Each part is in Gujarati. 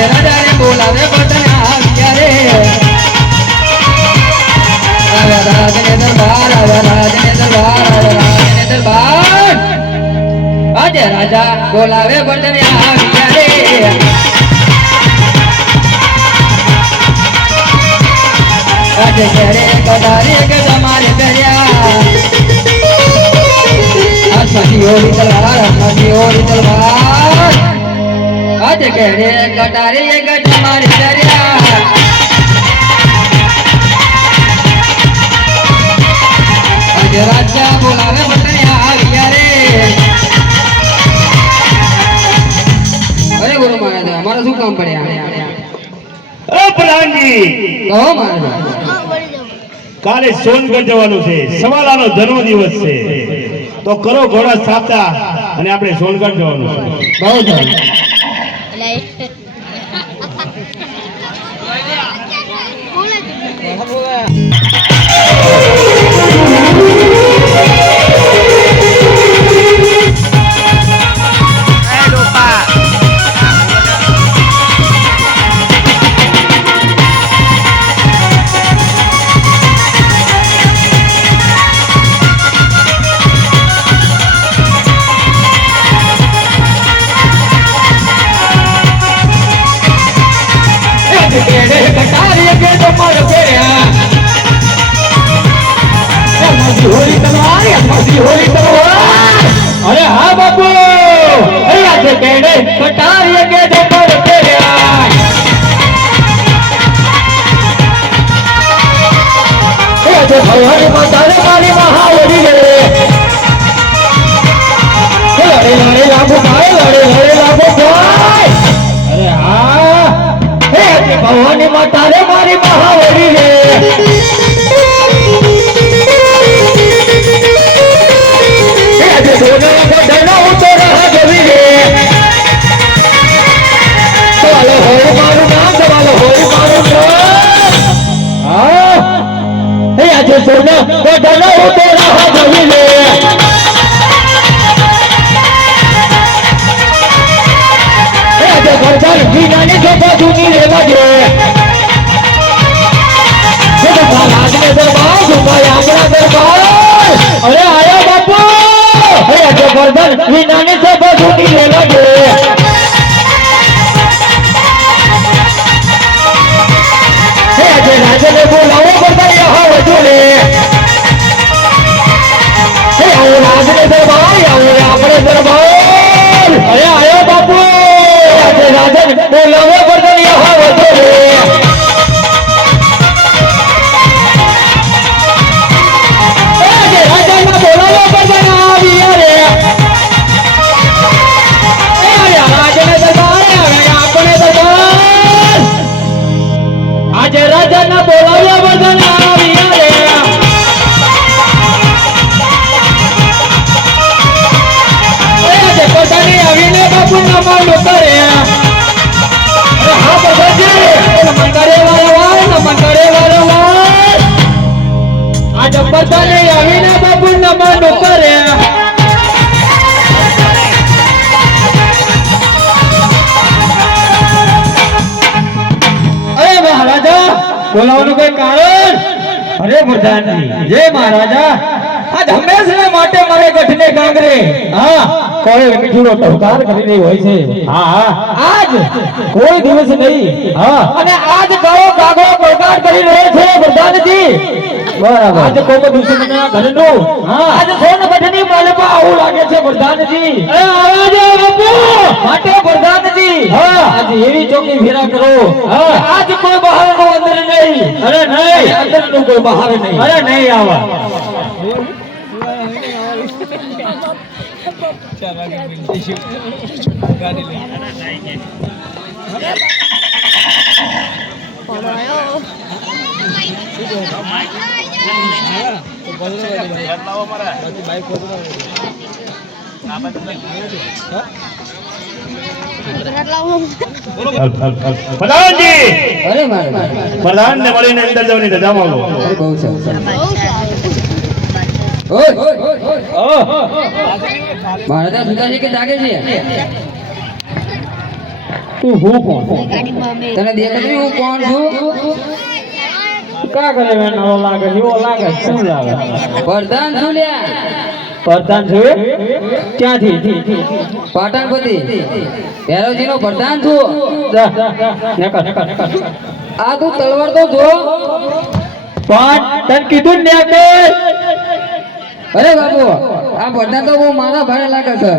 રાજા રે બોલાવે બટન આવ્યા રે રાજને દરબાર રાજને દરબાર આજે રાજા બોલાવે બટન આવ્યા રે આજે ઘરે કડારી કે તમારે પહેર્યા આસમાની ઓરી તલવાર આજે ઘરે કડારી કે તમારે પહેર્યા આજે રાજા બોલાવે બટન આવ્યા રે અરે ગુરુ મહારાજ અમારા શું કામ પડ્યા પ્રધાનજી કહો મહારાજ કાલે સોનગઢ જવાનું છે સવાલાનો જન્મ દિવસ છે તો કરો ઘોડા સાચા અને આપણે સોનગઢ જવાનું છે બહુ સારું અરે હા બાપુ અહીંયા છે કેડે કટારીએ કે જમર ફેર્યા એ જે ભવાની માતાને મારી મહાવરી રે લડે લડે લાગુ ભાઈ લડે લાગુ ભાઈ અરે હા એ જે ભવાની માતાને મારી મહાવરી રે સોના ગઢના ઉતર ગવી રે સવાલ હોય મારું નામ સવાલ હોય મારું નામ હા હે આજે સોના ગઢના ઉતર ગવી રે હે આજે ગરજન વિનાની સભા જૂની રે લાગે હે તો રાજને દરબાર સુભાઈ આપણા દરબાર અરે આયા બાપુ જબરદસ્ત વિનાની સભા છૂટી લે લાગે આજે રાજને બોલાવો બધા યહા વધુ રે આવો રાજને દરબાર આવો આપણે દરબાર અરે આયો બાપુ આજે રાજન બોલાવો બધા યહા વધુ રે આજે રાજન બોલાવો બધા આજે રાજાના બોલાવ્યા બધા આવ્યા રે આજે પોતાની આવીને બાપુ નમન કરે હા બધાજી નમન કરે વાળા આજે પોતાની આવીને બાપુ નમન કરે બોલાવવાનું કોઈ કારણ અરે પ્રધાનજી જય મહારાજા આજ હંમેશા માટે મારે ગઢને કાંગરે હા કોઈ મીઠુનો ટહુકાર કરી રહી હોય છે હા હા આજ કોઈ દિવસ નહીં હા અને આજ ગાળો ગાગો ટહુકાર કરી રહ્યો છે પ્રધાનજી બરાબર આજ કોઈ દુશ્મનના ઘરનું હા આજ સોનગઢની માલપા આવું લાગે છે પ્રધાનજી અરે આવાજે બાપુ માટે પ્રધાનજી હા આજ એવી ચોકી ફેરા કરો હા આજ કોઈ બહારનો અંદર નહીં અરે નહીં અંદરનું કોઈ બહાર નહીં અરે નહીં આવા प्रधान ने મળીને અંદર જવાની રજા માંગો બહુ સરસ મહારાજા સુધાજી કે જાગે છે તું હું કોણ તને દેખાતું નહીં હું કોણ છું? કા કરે મેં નવો લાગે એવો લાગે શું લાગે પ્રધાન છું લ્યા. પ્રધાન છું ક્યાંથી પાટણપતિ ભૈરવજીનો પ્રધાન છું. જા નેકર આ તું તલવાર તો જો. પણ તને કીધું ને કે અરે બાપુ આ પ્રધાન તો બહુ મારા ભારે લાગે છે.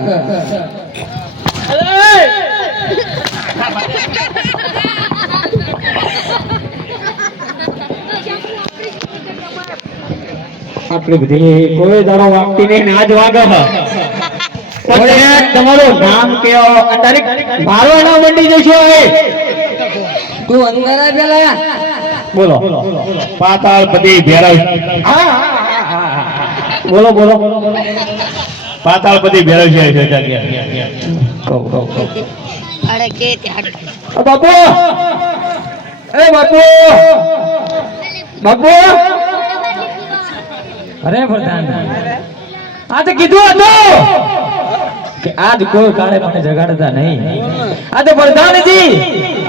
આટલી બધી કોઈ દાડો વાગતી નહીં ને આજ વાગે છે. તમારું નામ કેવો તારીખ મારો નામ મંડી જશો હવે તું અંદર આ પેલા બોલો પાતાળપતિ ભૈરવ બોલો બોલો પાતાળપતિ ભૈરવ છે બાપુ એ બાપુ બાપુ અરે પ્રધાન આ તો કીધું હતું કે આજ કોઈ કાળે મને જગાડતા નહીં. આજે પ્રધાનજી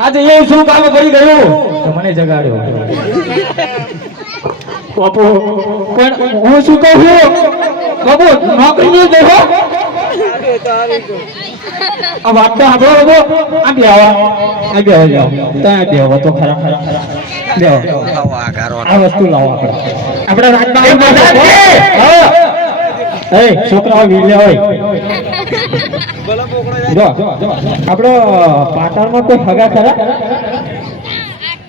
આજે એવું શું કામ કરી ગયું કે મને જગાડ્યો. બાપુ પણ હું શું કહું બાપુ નોકરી નહીં દેખો આ વાત તો સાંભળો બાપુ આ બે આવો જાઓ ત્યાં બે આવો તો ખરા બે આ વસ્તુ લાવો આપણે રાજમાં એ છોકરાઓ વીર્યા હોય જો આપણો પાટણમાં કોઈ હગા ખરા?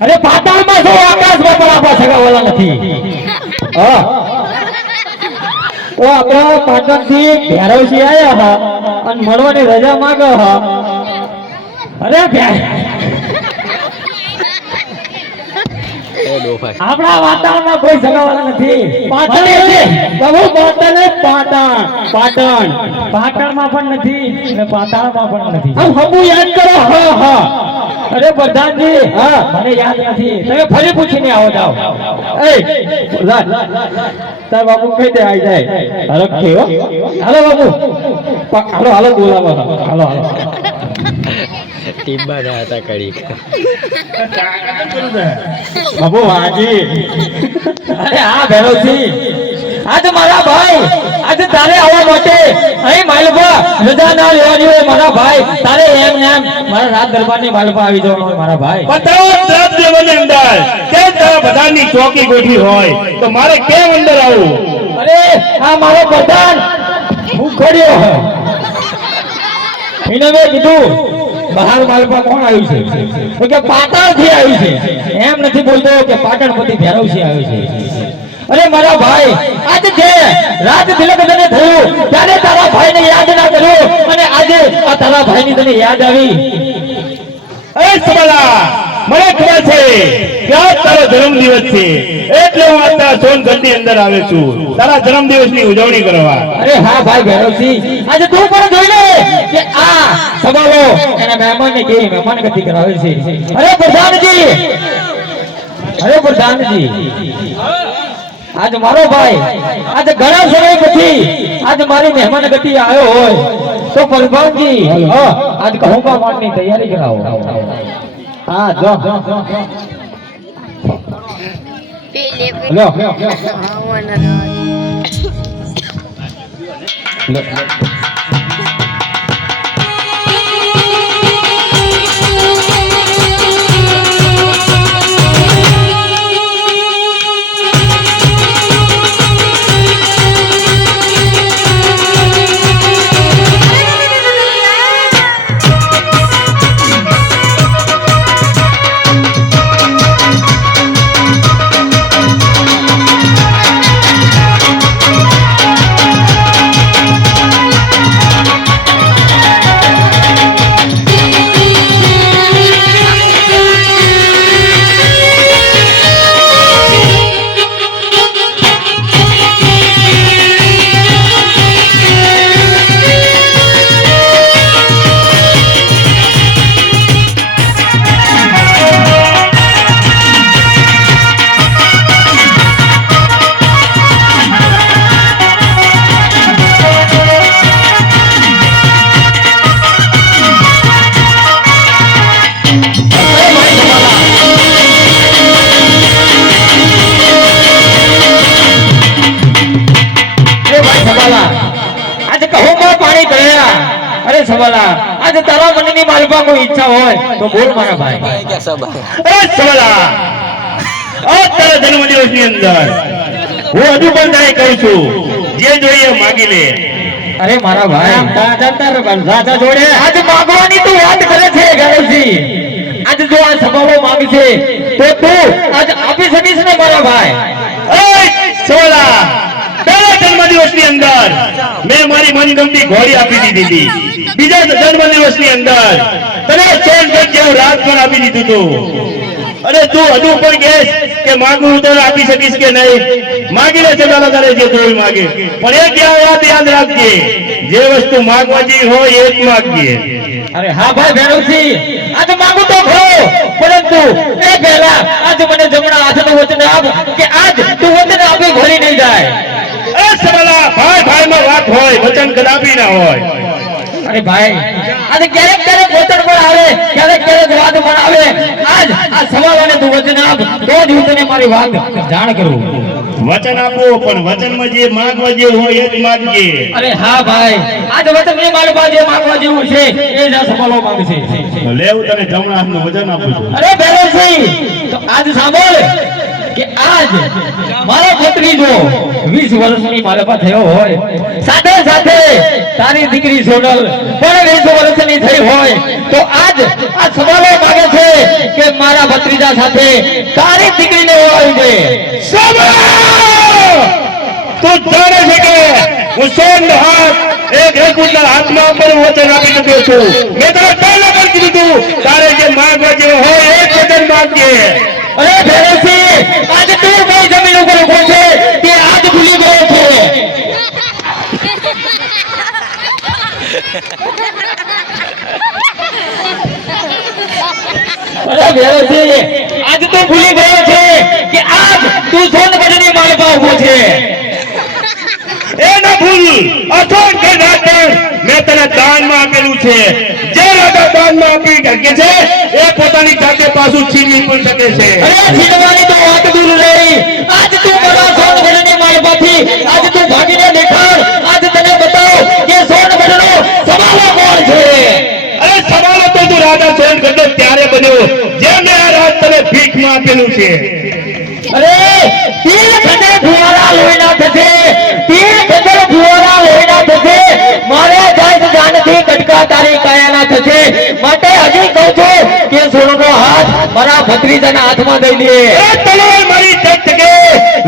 અરે પાટણમાં શું આકાશમાં પણ આપણા સગા વાળા નથી. હા તો આપણા પાટણ થી ભૈરવજી આયા હા અને મળવાની રજા માંગે હા. અરે આપણા વાતાવરણમાં કોઈ સગાવાળા નથી. પાટણમાં પણ નથી અને પાતાળમાં પણ નથી. યાદ કરો. હા અરે પ્રધાનજી મને યાદ નથી. તમે ફરી પૂછીને આવો જાઓ. તાર બાપુ કઈ દે આવી જાય હરખ થયો. હાલો બાપુ હાલો બોલાવો. હાલો બાબુ હાજી અરે હા ભૈરવજી આજ મારા ભાઈ આજે તારે આવવા માટે અહીં માલપા રજા ના લેવાની હોય મારા ભાઈ તારે એમ મારા રાત દરબારની માલપા આવી જવાનું હોય મારા ભાઈ. બધાની ચોકી ગોઠવી હોય તો મારે કેમ અંદર આવું? અરે આ મારો પ્રધાન ભૂખડ્યો એને મેં કીધું બહાર માલપા કોણ આવ્યું છે તો કે પાટણ થી આવ્યું છે. એમ નથી બોલતો કે પાટણપતિ ભૈરવજી આવ્યું છે. અરે મારા ભાઈ આજ જે રાત તિલક તને થયું ત્યારે તારા ભાઈને યાદ ના કર્યો અને આજે આ તારા ભાઈની તને યાદ આવી. એ સબલા મને ખબર છે કે આજ તારો જન્મદિવસ છે એટલે હું આજ તારા સોનગઢની અંદર આવ્યો છું તારા જન્મદિવસની ઉજવણી કરવા. અરે હા ભાઈ ભૈરવજી આજે તું પણ જોઈ લે કે આ સવાલો એના મહેમાનને કેવી મહેમાનગતિ કરાવે છે. અરે પ્રધાનજી આજ મારો ભાઈ આજે ઘણા સમય પછી આજે મારી મહેમાનગતિ આવ્યો હોય તો પ્રધાનજી આજ કહું કા માનની તૈયારી કરાવો. હા જો લો સવાલા આજે તારા મનની માલપા કોઈ ઈચ્છા હોય તો બોલ મારા ભાઈ એ સવાલા આ તારા જન્મદિવસની અંદર હું હજુ પણ તને કહું છું જે જોઈએ માગી લે અરે મારા ભાઈ રાજા જોડે આજ માગવાની તું વાત કરે છે ગણેશજી આજ જો આ સભાઓ માંગશે તો તું આજ આપી શકીશ ને મારા ભાઈ એ સવાલા તારા જન્મદિવસની અંદર મેં મારી મનગમતી ઘોડી આપી દીધી હતી બીજા જન્મદિવસની અંદર તને સોનગઢ જેવું રાજપાટ આપી દીધું હતું અરે તું હજુ પણ કહેશ કે માગું તો આપી શકીશ કે નહીં માગી લે સદાલા તારે જે જોઈ માગે પણ એક વાત યાદ રાખજે જે વસ્તુ માગવા જેવી હોય એ જ માગજે અરે હા ભાઈ ભેરવસિંહ આજ માંગુ તો ખરો પરંતુ એ પહેલા આજ મને જમણા હાથનું વચન આપ કે આજ તું વચન આપી ઘોડી નહીં જાય એ સવાલા ભાઈ ભાઈમાં વાત હોય વચન કદાપી ના હોય અરે ભાઈ આજે ક્યારેક ક્યારેક વચન પણ આવે ક્યારેક ક્યારેક વાત પણ આવે આજ આ સવાલોને તું વચન આપ તો જ હું તને મારી વાત જાણ કરું વચન આપો પણ વચનમાં જે માંગવા જે હોય એ જ માગજે અરે હા ભાઈ આજ વચન ની માલપા જે માંગવા જેવું છે એ જ આ સવાલો માંગશે લેવું તને જમણા હાથનું વચન આપું છું અરે ભેરવસિંહ તો આજ સાંભળ કે આજ મારા ભત્રીજો 20 વર્ષની માલપા થયો હોય સાથે સાથે તારી દીકરી સોનલ પણ 20 વર્ષની થઈ હોય તો આજ આ સવાલો માંગે છે કે મારા ભત્રીજા સાથે તારી દીકરીને ઓળખી દે તું જાણે છે કે હું સોન હાથ એક રઘુના હાથમાં પણ વચન આપી ચૂક્યો છું મેં તને પહેલા પણ કીધું હતું તારે જે માંગવા જેવું હોય એ જ વચન માંગજે અરે ભેરવસિંહ આજ તું કઈ જમીન ઉપર ઉભો છે તે આજ ભૂલી ગયો છે અરે ભેરવસિંહ આજ તું ભૂલી ગયો છે કે આજ તું સોનગઢની માલપા ઉભો છે એ ના ભૂલ અથોન કે નાટક મેં તને દાનમાં આપેલું છે જે રાજા દાનમાં આપી શકે છે એ પોતાની જાતે પાછું છીનવી પણ શકે છે અરે છીનવાની તો વાત દૂર રહી આજ તું મારા સોનગઢની માલપાથી આજ તું ભાગીને દેખાડ આજ તને બતાવ કે સોનગઢનો સવાલો કોણ છે અરે સવાલો તો તું રાજા સોનગઢ ત્યારે બન્યો જેમને આ રાજ તને ભીખમાં આપેલું છે અરે તીર ખડે ફુવારા લોહીના થશે તીર ખડે ફુવારા લોહીના થશે મારે જાય જાનથી કટકા તારી કાયાના થશે માટે હજી કહું છું કે સોનનો હાથ મારા ભત્રીજાના હાથમાં દઈ દે એ તલવાર મારી ચટકે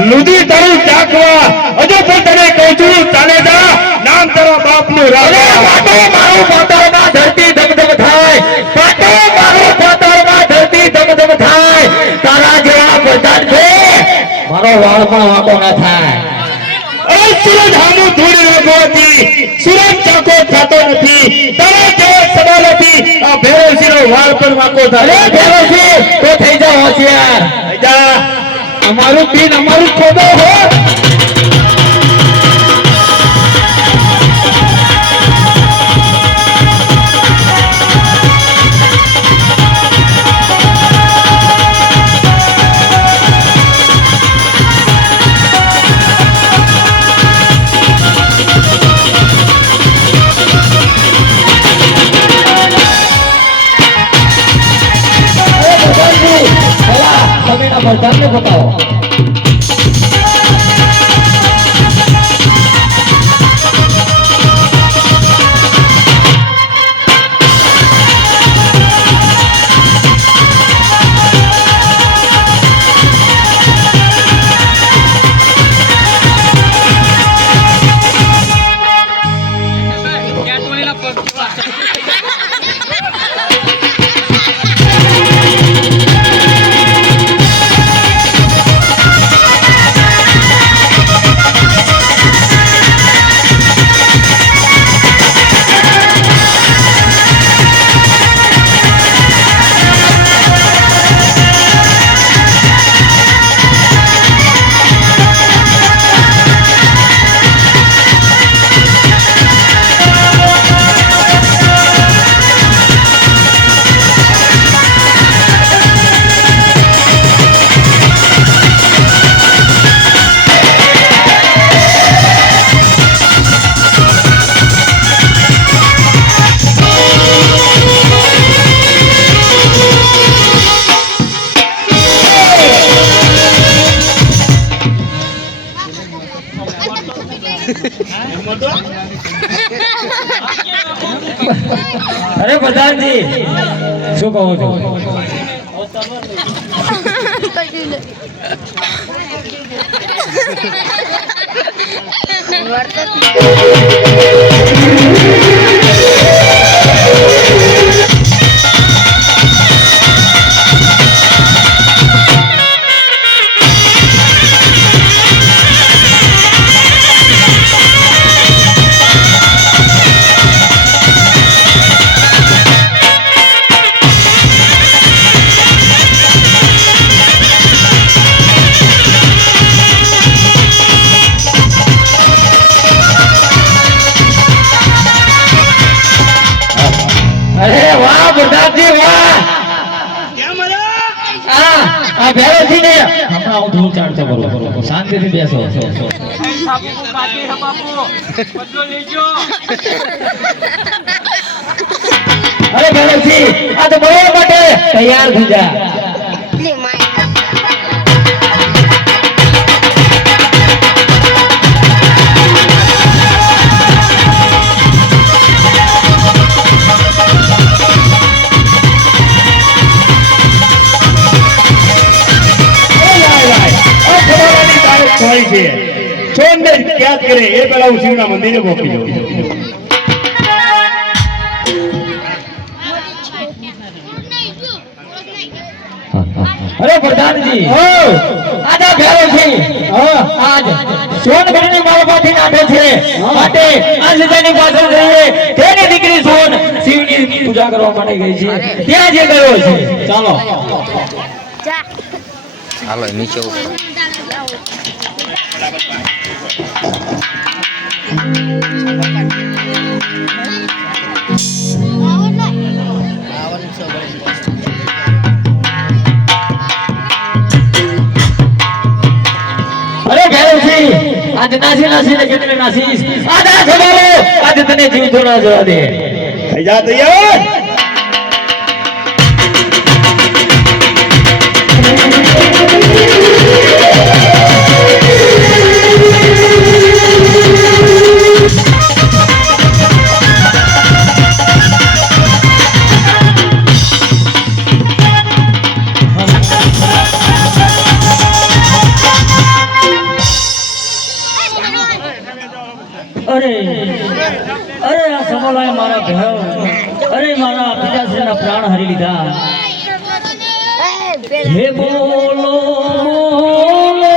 લુદી તારું ચાકવા હજુ પણ તને કહું છું ચાલે જા નામ તારા બાપનું અરે રાજા માટે મારું પાતાળમાં ધરતી ધમધમ થાય માટે મારું પાતાળમાં ધરતી ધમધમ થાય તારા જેવા પ્રધાન છે મારો વાળ પણ વાંકો ના થાય અરે સૂરજ હામું ધૂળી રાખવાથી સૂરજ ચાકો થતો નથી તારા જેવા સવાલોથી આ ભેરવસિંહનો વાળ પણ વાંકો અરે થાય ભેરવસિંહ તો થઈ જાવ હોશિયાર જા અમારું પીન અમારું ખોદો હો પ્રધાનને બતાવો મળતો અરે પ્રધાનજી શું કહો છો અરે વાહ પ્રધાનજી વાહ ક્યાં મળ્યા આ ભેરોજી ને હમણાં હું ધૂળ ચાટતો કરું શાંતિથી બેસો અરે ભેરોજી આ તો મળવા માટે તૈયાર થઈ જા થાય છે છોડને યાદ કરે એ પેલા હું શિવના મંદિરે મોકલી દઉં અરે પ્રધાનજી આજ આ ભેરોજી આજ સોનગઢની માલમાંથી નાખે છે માટે આ સીતાની પાછળ જઈએ તેની દીકરી સોન શિવની પૂજા કરવા માટે ગઈ છે ત્યાં જે ગયો છે ચાલો હાલો નીચે અરે ભેરોજી આજ નાસી ને કેટલે નાસીશ આજ આ જવાલો આજ તને જીવતો ના જવા દે થઈ જા તૈયાર અરે અરે આ સમલાએ મારા ભેવ અરે મારા પિતાશ્રીના પ્રાણ હરી લીધા હે બોલો બોલો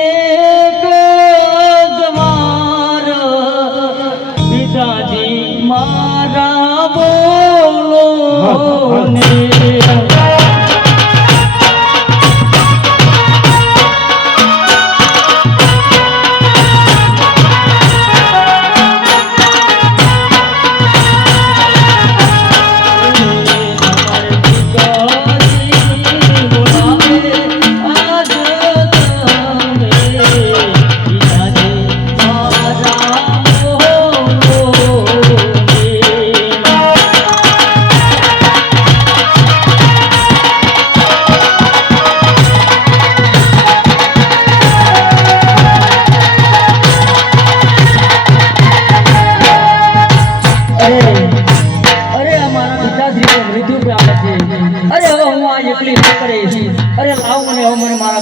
એક જ વાર પિતાજી મારા બોલો ને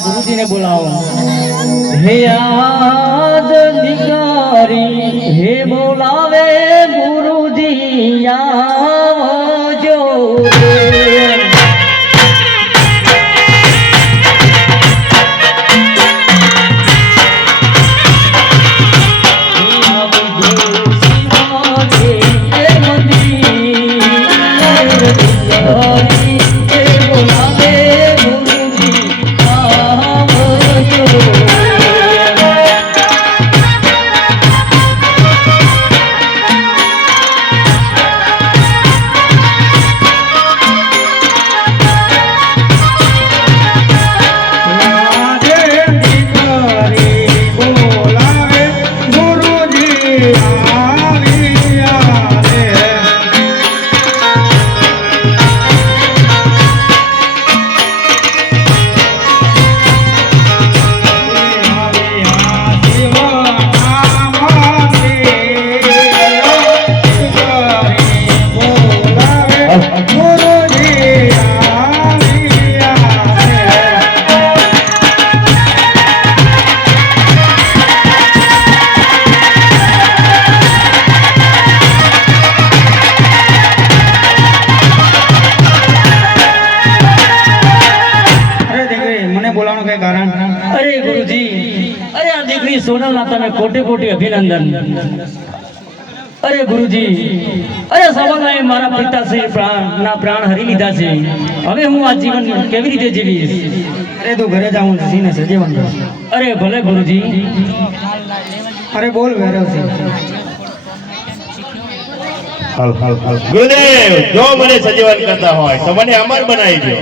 ગુરુજીને બોલાવો હે યાદ નિકારી હે બોલાવે ગુરુજી આવજો દીકરી સોનલના તમે કોટી કોટી અભિનંદન. અરે ગુરુજી, અરે સવાલમાં મારા પિતાશ્રી ના પ્રાણ હરી લીધા છે. હવે હું આ જીવન કેવી રીતે જીવીશ? અરે તું ઘરે જાઉં સીને સજીવન કર. અરે ભલે ગુરુજી. અરે બોલ વેરવસી. ગુરુદેવ, જો મને સજીવન કરતા હોય તો મને અમર બનાવી દો.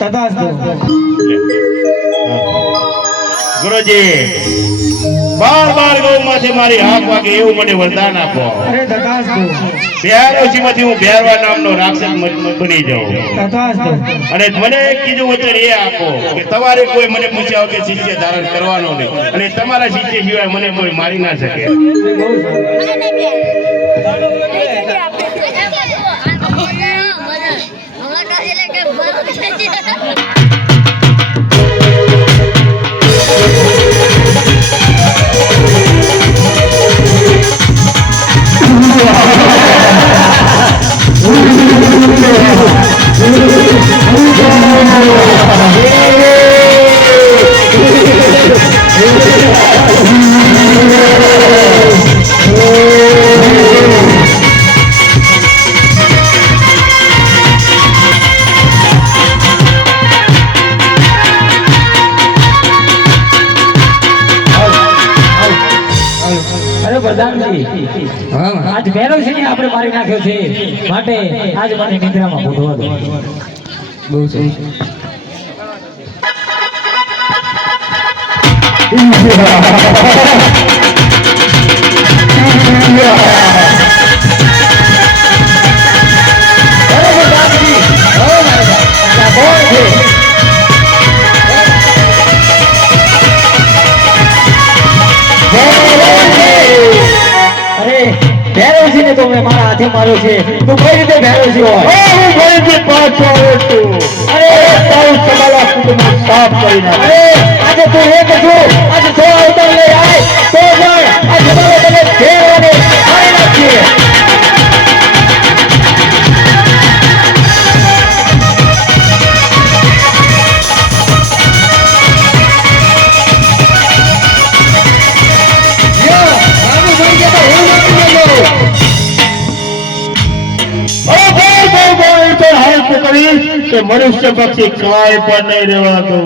તથાસ્તુ. ગુરુજી, બાર ગૌમાંથી મારી હાથ વાગે એવું મને વરદાન આપો. અરે તથાસ્તુ. બેહારોશીમાંથી હું બેહરવા નામનો રાક્ષસ બની જાઉં. તથાસ્તુ. અને મને કીધું વચન એ આપો કે તમારે કોઈ મને પૂછ્યા કે શિષ્ય ધારણ કરવાનો નહીં, અને તમારા શિષ્ય સિવાય મને કોઈ મારી ના શકે. બહુ સારું. અરે પ્રધાનજી, આજ ભૈરવસિંહને આપણે મારી નાખ્યો છે, માટે આજ મને નિદ્રામાં બોધવા દો. બહુ સરસ. ભૈરવસિંહને તો મેં મારા હાથે માર્યો છે. તું કઈ રીતે ભૈરવસિંહ હોય? હું ફરીથી પાછો આવ્યો છું. અરે તારું તમારા કુટુંબને સાફ કરી નાખ. અરે આજે તું એક છું, આજે 100 અવતાર લઈ આય તો પણ આ જમાનો તને ફેરવાને મારી નાખીએ. કે મનુષ્ય પક્ષી કાંઈ પણ નહીં રહેવા દો.